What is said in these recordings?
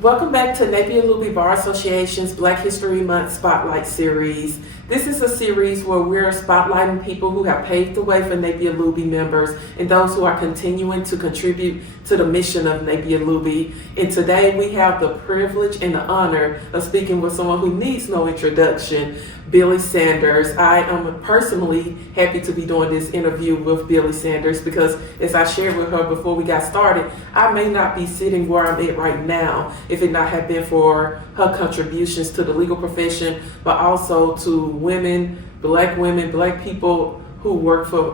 Welcome back to Napier-Looby Bar Association's Black History Month Spotlight Series. This is a series where we're spotlighting people who have paved the way for Napier-Looby members and those who are continuing to contribute to the mission of Napier-Looby. And today we have the privilege and the honor of speaking with someone who needs no introduction, Billye Sanders. I am personally happy to be doing this interview with Billye Sanders because, as I shared with her before we got started, I may not be sitting where I'm at right now if it not had been for her contributions to the legal profession, but also to women, black people who work for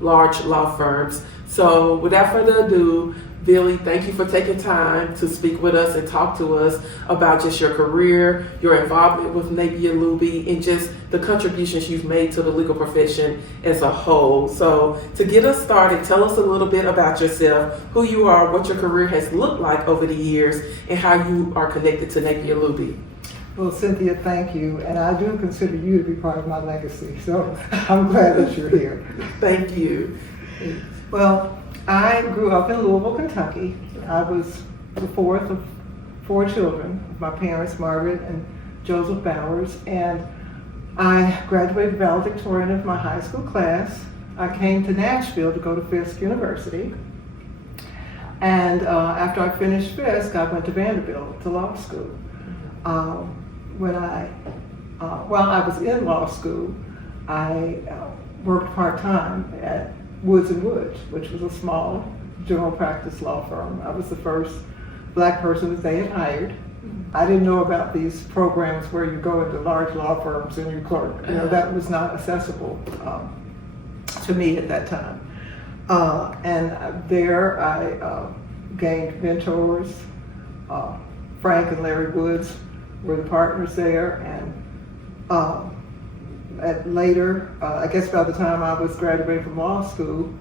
large law firms. So without further ado, Billye, thank you for taking time to speak with us and talk to us about just your career, your involvement with Napier-Looby, and just the contributions you've made to the legal profession as a whole. So to get us started, tell us a little bit about yourself, who you are, what your career has looked like over the years, and how you are connected to Napier-Looby. Well, Cynthia, thank you. And I do consider you to be part of my legacy. So I'm glad that you're here. Thank you. Well, I grew up in Louisville, Kentucky. I was the fourth of four children of my parents, Margaret and Joseph Bowers. And I graduated valedictorian of my high school class. I came to Nashville to go to Fisk University. And after I finished Fisk, I went to Vanderbilt to law school. While I was in law school, I worked part-time at Woods & Woods, which was a small general practice law firm. I was the first black person that they had hired. I didn't know about these programs where you go into large law firms and you clerk. That was not accessible to me at that time. And there I gained mentors. Frank and Larry Woods were the partners there, and later, I guess by the time I was graduating from law school,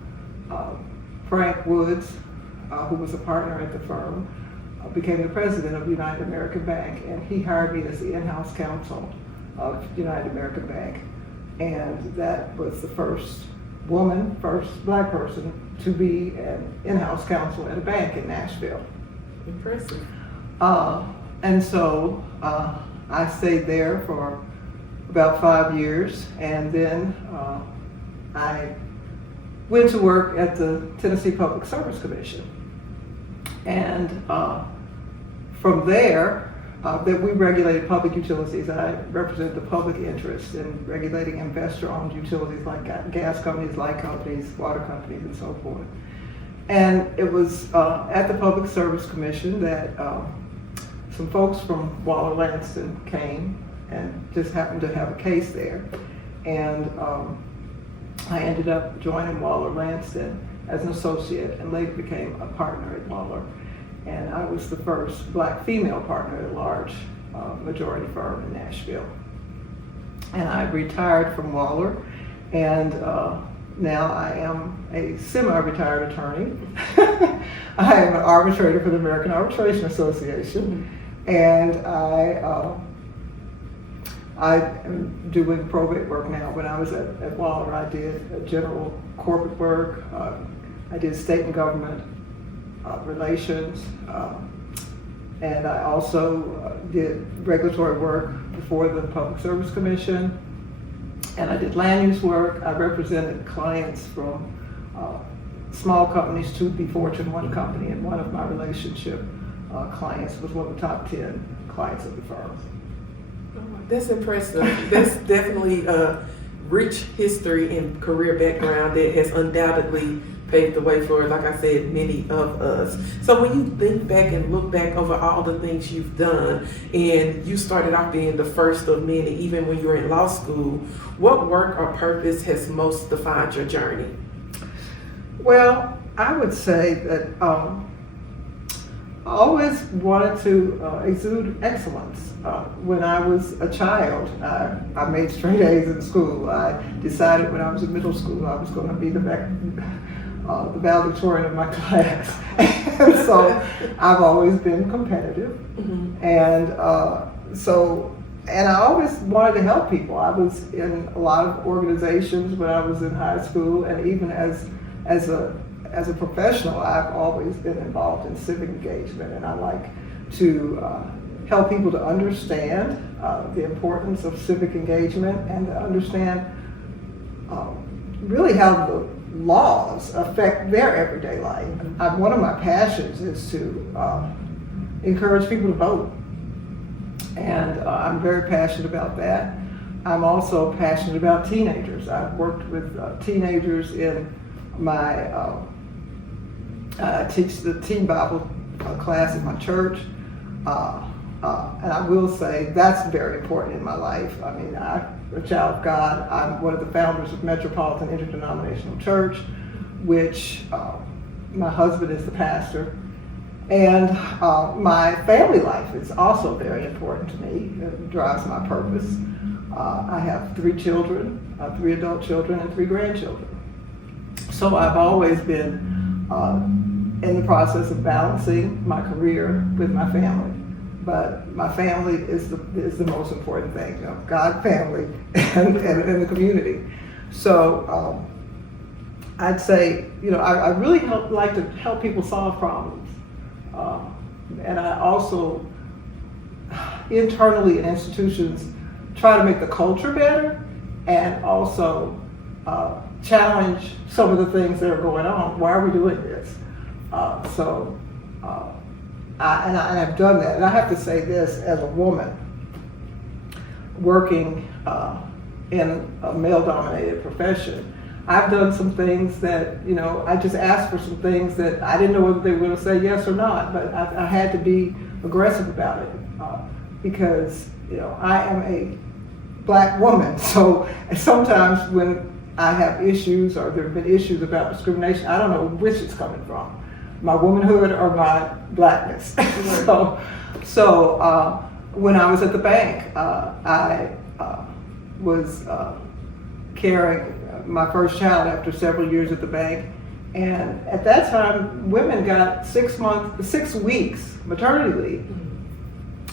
Frank Woods, who was a partner at the firm, became the president of United American Bank, and he hired me as the in-house counsel of United American Bank. And that was the first black person to be an in-house counsel at a bank in Nashville. Impressive. And so I stayed there for about 5 years, and then I went to work at the Tennessee Public Service Commission. And from there, that we regulated public utilities. I represented the public interest in regulating investor-owned utilities like gas companies, light companies, water companies, and so forth. And it was at the Public Service Commission that some folks from Waller Lanston came and just happened to have a case there. And I ended up joining Waller Lanston as an associate and later became a partner at Waller. And I was the first black female partner at a large majority firm in Nashville. And I retired from Waller, and now I am a semi-retired attorney. I am an arbitrator for the American Arbitration Association. And I am doing probate work now. When I was at Waller, I did general corporate work. I did state and government relations. And I also did regulatory work before the Public Service Commission. And I did land use work. I represented clients from small companies to the Fortune 1 company. And one of my relationship clients was one of the top 10 clients of the firm. That's impressive. That's definitely a rich history and career background that has undoubtedly paved the way for, like I said, many of us. So when you think back and look back over all the things you've done, and you started off being the first of many, even when you were in law school, what work or purpose has most defined your journey? Well, I would say that I always wanted to exude excellence. When I was a child, I made straight A's in school. I decided when I was in middle school I was going to be the valedictorian of my class. And so I've always been competitive. Mm-hmm. And I always wanted to help people. I was in a lot of organizations when I was in high school, and even as a professional, I've always been involved in civic engagement, and I like to help people to understand the importance of civic engagement and to understand really how the laws affect their everyday life. One of my passions is to encourage people to vote, and I'm very passionate about that. I'm also passionate about teenagers. I've worked with teenagers in my, I teach the teen Bible class at my church, and I will say that's very important in my life. I mean, I'm a child of God. I'm one of the founders of Metropolitan Interdenominational Church, which my husband is the pastor. And my family life is also very important to me. It drives my purpose. I have 3 children, 3 adult children and 3 grandchildren. So I've always been in the process of balancing my career with my family. But my family is the most important thing, you know, God, family, and the community. So I'd say, you know, I really like to help people solve problems. And I also, internally in institutions, try to make the culture better and also challenge some of the things that are going on. Why are we doing this? And I've done that. And I have to say this, as a woman working in a male-dominated profession, I've done some things that, you know, I just asked for some things that I didn't know whether they were going to say yes or not, but I had to be aggressive about it because, you know, I am a Black woman. So sometimes when I have issues or there have been issues about discrimination, I don't know which it's coming from, my womanhood or my Blackness. So when I was at the bank, I was carrying my first child after several years at the bank, and at that time women got 6 weeks maternity leave,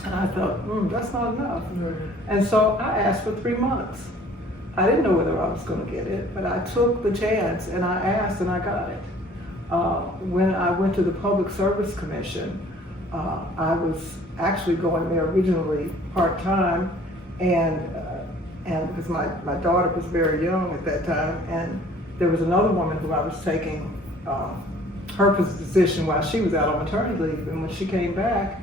and I thought, that's not enough. And so I asked for 3 months. I didn't know whether I was going to get it, but I took the chance and I asked and I got it. When I went to the Public Service Commission, I was actually going there originally part-time, and because my daughter was very young at that time, and there was another woman who I was taking her position while she was out on maternity leave, and when she came back,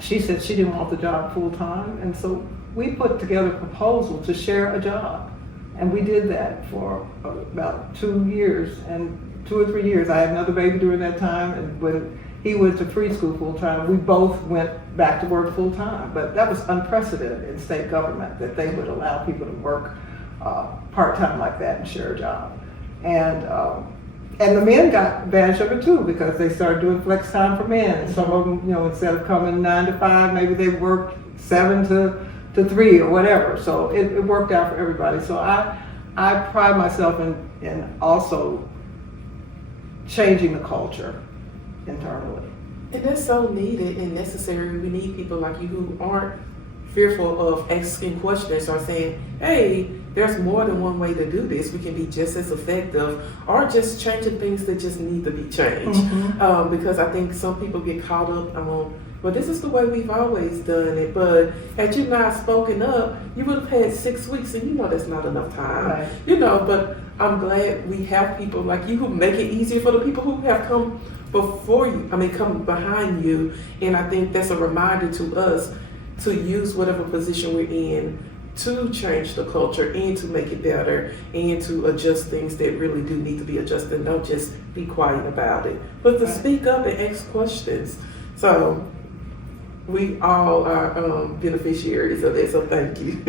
she said she didn't want the job full-time, and so we put together a proposal to share a job, and we did that for about 2 years, and 2 or 3 years. I had another baby during that time, and when he went to preschool full-time, we both went back to work full-time. But that was unprecedented in state government, that they would allow people to work part-time like that and share a job. And the men got advantage of it too, because they started doing flex time for men. And some of them, you know, instead of coming 9 to 5, maybe they worked 7 to 3 or whatever. So it worked out for everybody. So I pride myself in also changing the culture internally. And that's so needed and necessary. We need people like you who aren't fearful of asking questions or saying, hey, there's more than one way to do this. We can be just as effective, or just changing things that just need to be changed. Because I think some people get caught up on, well, this is the way we've always done it, but had you not spoken up, you would have had 6 weeks, and you know that's not enough time. Right. You know, but I'm glad we have people like you who make it easier for the people who have come before you, come behind you, and I think that's a reminder to us to use whatever position we're in to change the culture and to make it better and to adjust things that really do need to be adjusted. Don't just be quiet about it, but to speak up and ask questions. So we all are beneficiaries of that, so thank you.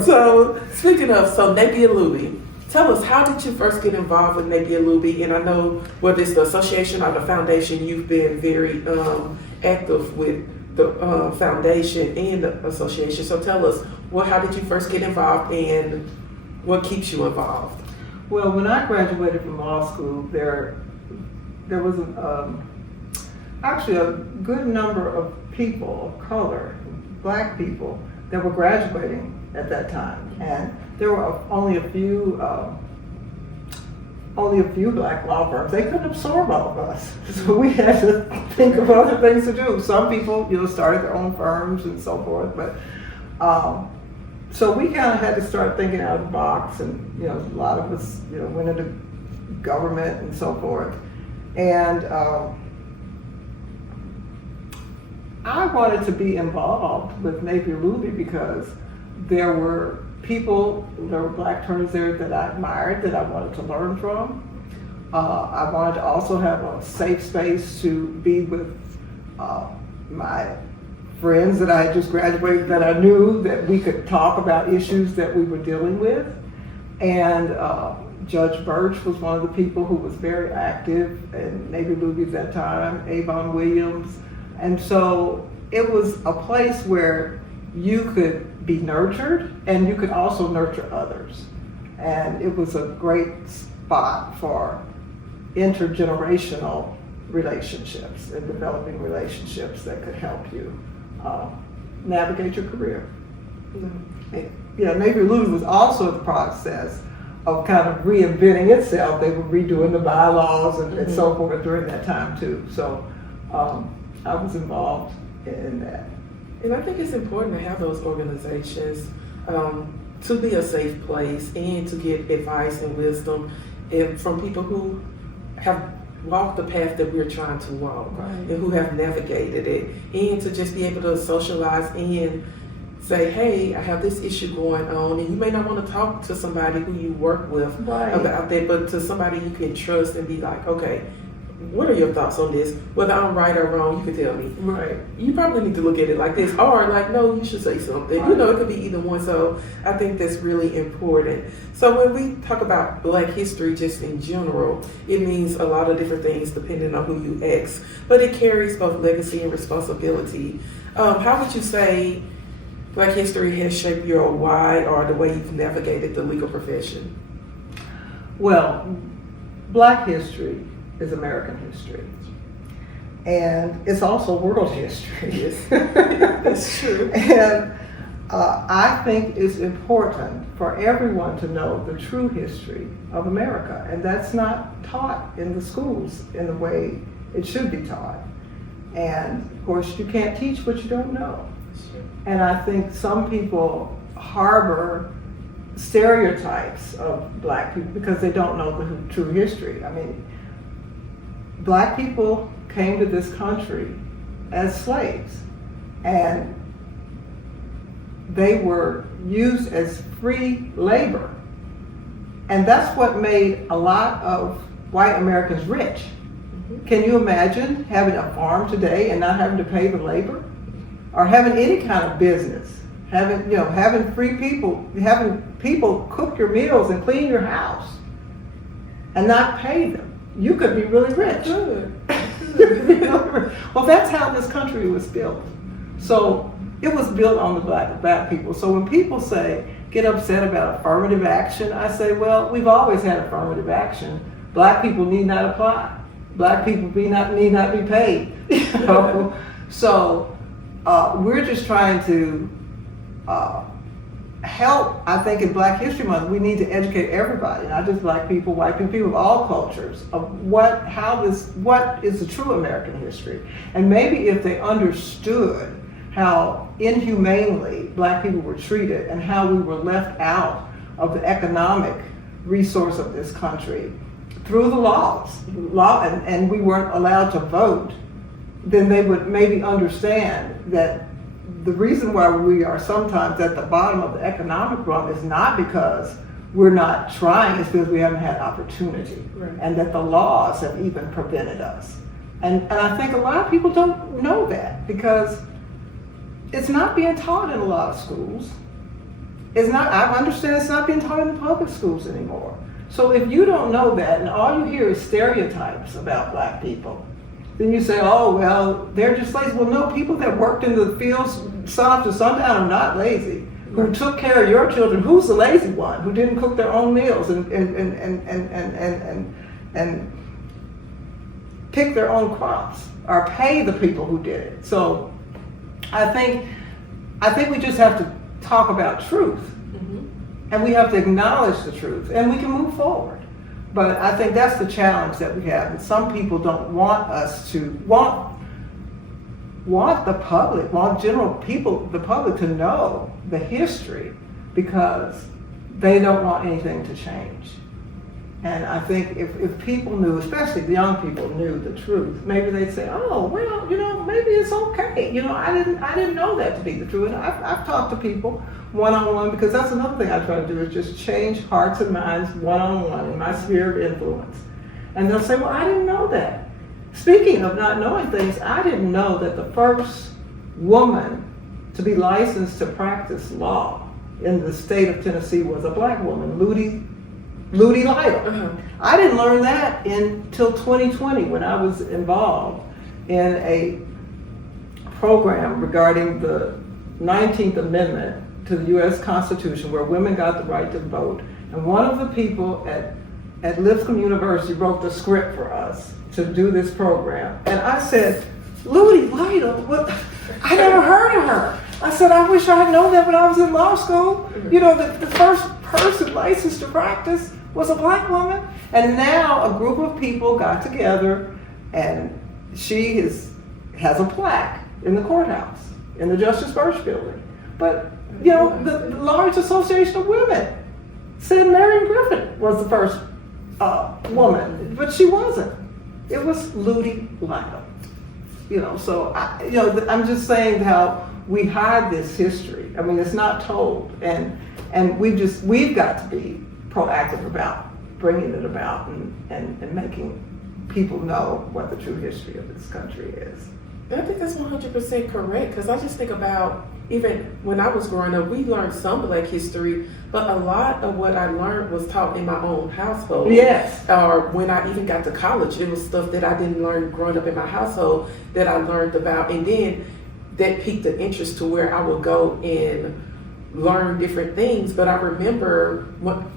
So speaking of, Napier-Looby, tell us, how did you first get involved with Napier-Looby? And I know whether it's the association or the foundation, you've been very active with the foundation and the association. So tell us, how did you first get involved and what keeps you involved? Well, when I graduated from law school, there was actually a good number of people of color, Black people, that were graduating at that time. And there were only a few only a few black law firms. They couldn't absorb all of us. So we had to think of other things to do. Some people, started their own firms and so forth, but so we kind of had to start thinking out of the box, and a lot of us, went into government and so forth. And I wanted to be involved with Napier-Looby because there were black attorneys there that I admired, that I wanted to learn from. I wanted to also have a safe space to be with my friends that I had just graduated, that I knew that we could talk about issues that we were dealing with. And Judge Birch was one of the people who was very active in Napier-Looby at that time, Avon Williams. And so it was a place where you could be nurtured and you could also nurture others. And it was a great spot for intergenerational relationships and developing relationships that could help you navigate your career. Napier-Looby was also the process of kind of reinventing itself. They were redoing the bylaws and so forth during that time too. So I was involved in that. And I think it's important to have those organizations to be a safe place and to get advice and wisdom from people who have walked the path that we're trying to walk, right, and who have navigated it, and to just be able to socialize and say, hey, I have this issue going on, and you may not want to talk to somebody who you work with about that, but to somebody you can trust and be like, okay, what are your thoughts on this? Whether I'm right or wrong, you can tell me. Right. You probably need to look at it like this, or like, no, you should say something. Right. It could be either one. So I think that's really important. So when we talk about Black history just in general, it means a lot of different things depending on who you ask. But it carries both legacy and responsibility. How would you say Black history has shaped your why or the way you've navigated the legal profession? Well, Black history is American history. And it's also world history. Yes, that's true. And I think it's important for everyone to know the true history of America. And that's not taught in the schools in the way it should be taught. And of course, you can't teach what you don't know. Sure. And I think some people harbor stereotypes of Black people because they don't know the true history. I mean, Black people came to this country as slaves, and they were used as free labor. And that's what made a lot of white Americans rich. Mm-hmm. Can you imagine having a farm today and not having to pay the labor? Or having any kind of business, having free people, having people cook your meals and clean your house and not pay them? You could be really rich. Good. Well, that's how this country was built. So it was built on the black people. So when people get upset about affirmative action, I say, well, we've always had affirmative action. Black people need not apply. Black people need not be paid. So we're just trying to help. I think in Black History Month, we need to educate everybody, not just Black people, white people of all cultures, of what is the true American history. And maybe if they understood how inhumanely Black people were treated and how we were left out of the economic resource of this country through the law, and we weren't allowed to vote, then they would maybe understand that the reason why we are sometimes at the bottom of the economic rung is not because we're not trying, it's because we haven't had opportunity. Right. And that the laws have even prevented us. And I think a lot of people don't know that because it's not being taught in a lot of schools. I understand it's not being taught in the public schools anymore. So if you don't know that and all you hear is stereotypes about Black people, then you say, oh, well, they're just lazy. Well, no, people that worked in the fields sun up to sundown are not lazy. Who took care of your children? Who's the lazy one? Who didn't cook their own meals and pick their own crops or pay the people who did it? So I think we just have to talk about truth, and we have to acknowledge the truth, and we can move forward. But I think that's the challenge that we have. And some people don't want us to want the public, want general people, the public to know the history because they don't want anything to change. And I think if people knew, especially the young people knew the truth, maybe they'd say, oh, well, maybe it's okay. I didn't know that to be the truth. And I've talked to people one-on-one, because that's another thing I try to do is just change hearts and minds one-on-one in my sphere of influence. And they'll say, well, I didn't know that. Speaking of not knowing things, I didn't know that the first woman to be licensed to practice law in the state of Tennessee was a black woman, Ludi Lytle. Uh-huh. I didn't learn that until 2020 when I was involved in a program regarding the 19th Amendment to the U.S. Constitution, where women got the right to vote. And one of the people at Lipscomb University wrote the script for us to do this program. And I said, Ludi Lytle, what? I never heard of her. I said, I wish I had known that when I was in law school. The first person licensed to practice was a black woman. And now a group of people got together, and she has a plaque in the courthouse, in the Justice Birch building. But, the Large Association of Women said Marion Griffin was the first woman, but she wasn't. It was Ludi Lytle. So I'm just saying how we hide this history. I mean, it's not told, and we've got to be proactive about bringing it about and making people know what the true history of this country is. I think that's 100% correct, because I just think about, even when I was growing up, we learned some Black history, but a lot of what I learned was taught in my own household. Yes. Or when I even got to college, it was stuff that I didn't learn growing up in my household that I learned about, and then that piqued the interest to where I would go and learn different things. But I remember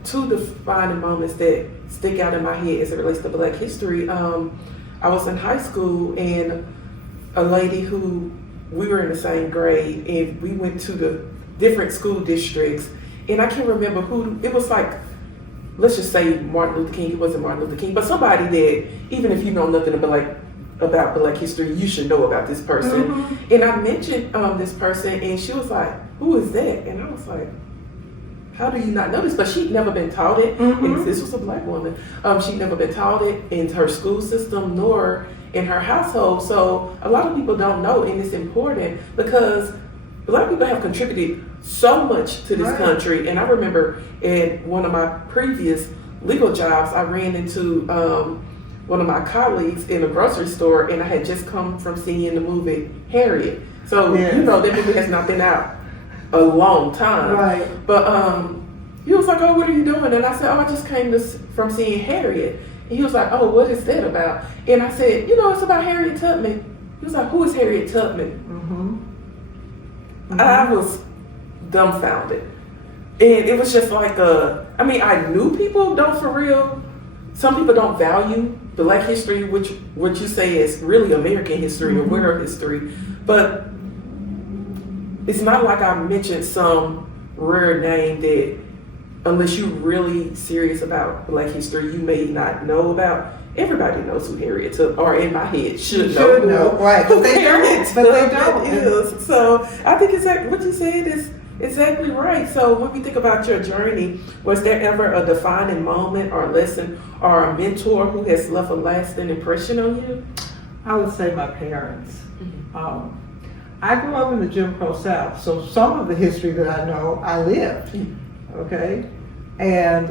two defining moments that stick out in my head as it relates to Black history. I was in high school, and a lady who, we were in the same grade, and we went to the different school districts, and I can't remember who, it was like, let's just say Martin Luther King. It wasn't Martin Luther King, but somebody that, even if you know nothing about Black history, you should know about this person. Mm-hmm. And I mentioned this person, and she was like, who is that? And I was like, how do you not know this? But she'd never been taught it. Mm-hmm. And this was a Black woman. She'd never been taught it in her school system nor in her household. So a lot of people don't know, and it's important because Black people have contributed so much to this country. And I remember at one of my previous legal jobs, I ran into one of my colleagues in a grocery store, and I had just come from seeing the movie Harriet. So, that movie has not been out a long time. Right. But he was like, oh, what are you doing? And I said, oh, I just came from seeing Harriet. And he was like, oh, what is that about? And I said, it's about Harriet Tubman. He was like, who is Harriet Tubman? Mm-hmm. I was dumbfounded. And it was just like, I knew people don't for real. Some people don't value Black history, which what you say is really American history or world history. But it's not like I mentioned some rare name that, unless you're really serious about Black history, you may not know about. Everybody knows who Harriet Tubman, or in my head, should know. Right, but they don't. Is. So I think what you said is exactly right. So when we think about your journey, was there ever a defining moment or lesson or a mentor who has left a lasting impression on you? I would say my parents. Mm-hmm. I grew up in the Jim Crow South, so some of the history that I know, I lived. Okay, and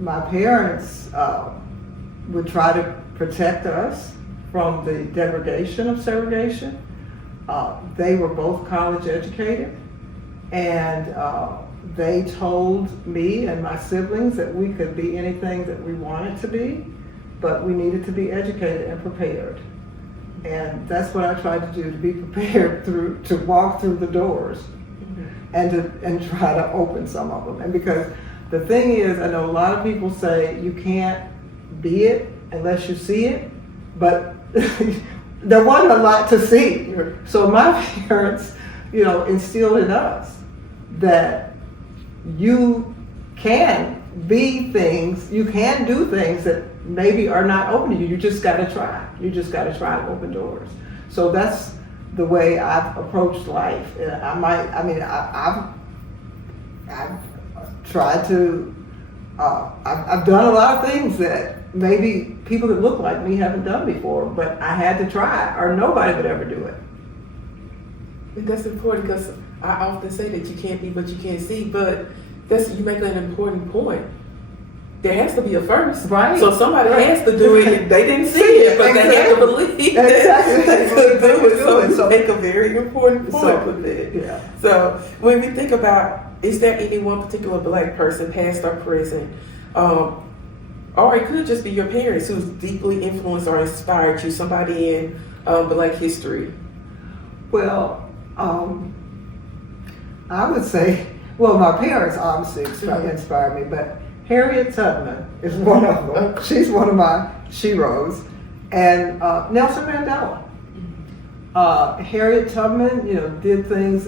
my parents would try to protect us from the degradation of segregation. They were both college educated, and they told me and my siblings that we could be anything that we wanted to be, but we needed to be educated and prepared. And that's what I tried to do, to be prepared to walk through the doors and try to open some of them. And because the thing is, I know a lot of people say you can't be it unless you see it, but there wasn't a lot to see. So my parents, instilled in us that you can be things, you can do things that maybe are not open to you. You just got to try. You just got to try to open doors. So that's the way I've approached life. And I've tried to, I've done a lot of things that maybe people that look like me haven't done before, but I had to try, or nobody would ever do it. And that's important, because I often say that you can't be what you can't see, but you make an important point. There has to be a first. Right. So somebody has to do it, and they didn't see it, but they have to believe that they could do it. So you make a very important point with it. Yeah. So when we think about, is there any one particular Black person, past or present, or it could just be your parents who's deeply influenced or inspired you, somebody in Black history? Well, I would say, well, my parents obviously inspired me, but Harriet Tubman is one of them. She's one of my sheroes. And Nelson Mandela. Harriet Tubman, did things,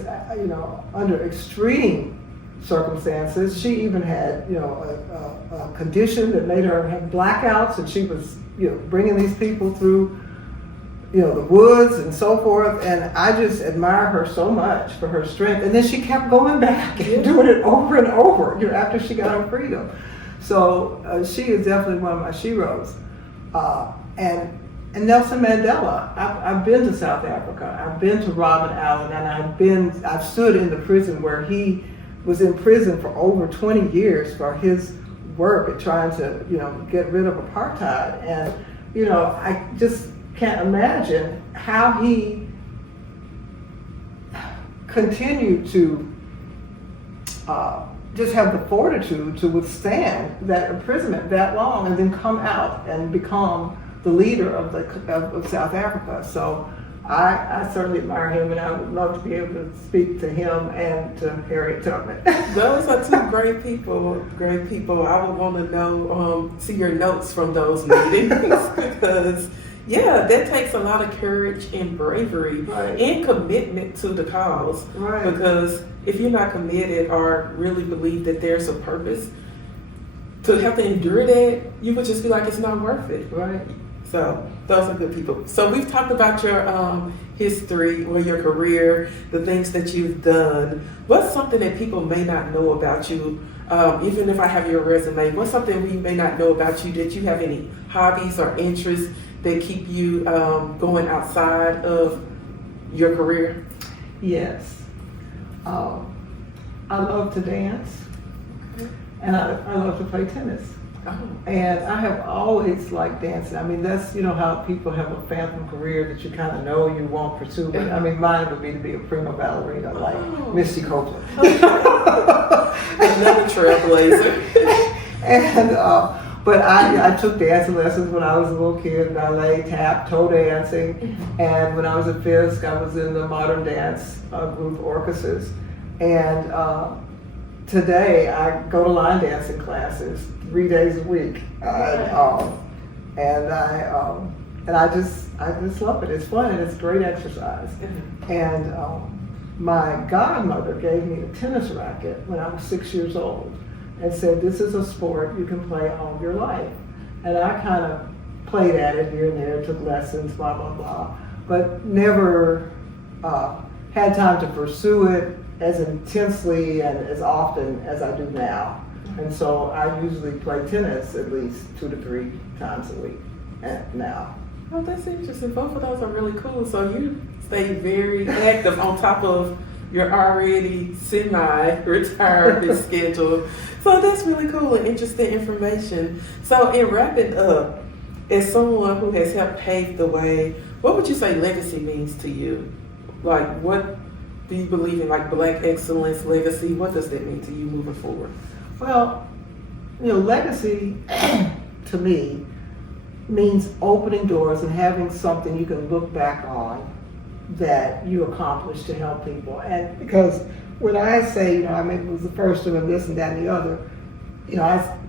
under extreme circumstances. She even had, a condition that made her have blackouts, and she was, bringing these people through, the woods and so forth. And I just admire her so much for her strength. And then she kept going back and doing it over and over, after she got her freedom. So she is definitely one of my sheroes. And Nelson Mandela, I've been to South Africa. I've been to Robben Island, and I've stood in the prison where he was in prison for over 20 years for his work at trying to, get rid of apartheid. And, I just can't imagine how he continued to just have the fortitude to withstand that imprisonment that long, and then come out and become the leader of South Africa. So I certainly admire him, and I would love to be able to speak to him and to Harriet Tubman. Those are two great people. Great people. I would want to know, see your notes from those meetings, because that takes a lot of courage and bravery, right, and commitment to the cause. Right. Because if you're not committed or really believe that there's a purpose, to have to endure that, you would just be like, it's not worth it. Right. So those are good people. So we've talked about your history, or your career, the things that you've done. What's something that people may not know about you? Even if I have your resume, what's something we may not know about you? Did you have any hobbies or interests that keep you going outside of your career? Yes. I love to dance, and I love to play tennis. Oh. And I have always liked dancing. I mean, that's, how people have a phantom career that you kind of know you won't pursue. But I mean, mine would be to be a prima ballerina like Misty Copeland. Another trailblazer. And but I took dancing lessons when I was a little kid, ballet, tap, toe dancing. And when I was at Fisk, I was in the modern dance group orchestras. And today I go to line dancing classes 3 days a week. And I just love it. It's fun and it's great exercise. And my godmother gave me a tennis racket when I was 6 years old, and said, this is a sport you can play all your life. And I kind of played at it here and there, took lessons, blah, blah, blah, but never had time to pursue it as intensely and as often as I do now. And so I usually play tennis at least 2 to 3 times a week now. Oh, that's interesting. Both of those are really cool. So you stay very active on top of your already semi-retirement schedule. So that's really cool and interesting information. So in wrapping up, as someone who has helped pave the way, what would you say legacy means to you? Like, what do you believe in, like Black excellence, legacy? What does that mean to you moving forward? Well, legacy to me means opening doors and having something you can look back on that you accomplished to help people. And because when I say, I maybe was the first one, this and that and the other,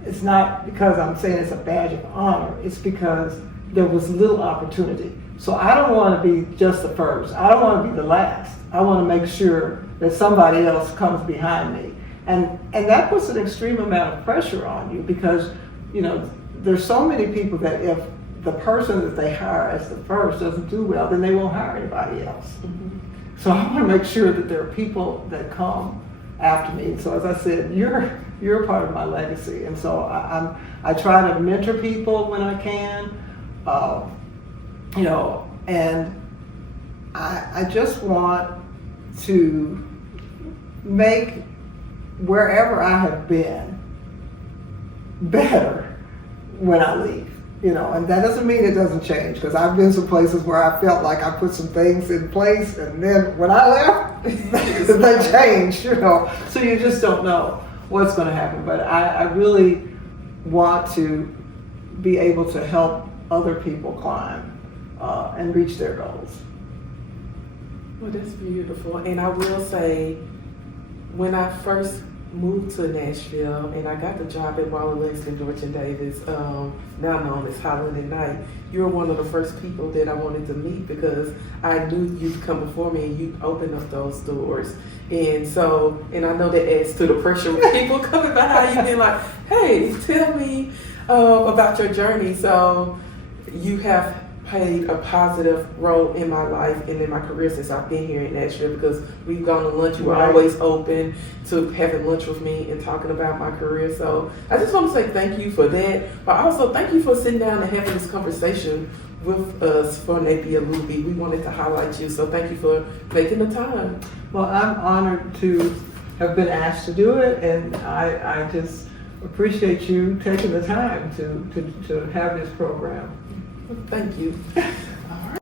it's not because I'm saying it's a badge of honor. It's because there was little opportunity. So I don't want to be just the first. I don't want to be the last. I want to make sure that somebody else comes behind me. And that puts an extreme amount of pressure on you because, you know, there's so many people that if the person that they hire as the first doesn't do well, then they won't hire anybody else. Mm-hmm. So I want to make sure that there are people that come after me. And so as I said, you're a part of my legacy. And so I try to mentor people when I can, you know, and I just want to make wherever I have been better when I leave. You know, and that doesn't mean it doesn't change, because I've been some places where I felt like I put some things in place, and then when I left, they changed, you know. So you just don't know what's going to happen. But I really want to be able to help other people climb and reach their goals. Well, that's beautiful. And I will say, when I first moved to Nashville and I got the job at Waller Langston, George and Davis, now known as Holland and Knight, you were one of the first people that I wanted to meet because I knew you'd come before me and you'd open up those doors. And so, and I know that adds to the pressure of people coming behind you being like, hey, tell me about your journey. So you have played a positive role in my life and in my career since I've been here in Nashville, because we've gone to lunch. You were always open to having lunch with me and talking about my career. So I just want to say thank you for that, but also thank you for sitting down and having this conversation with us for Napier-Looby. We wanted to highlight you, so thank you for making the time. Well, I'm honored to have been asked to do it, and I just appreciate you taking the time to have this program. Thank you. All right.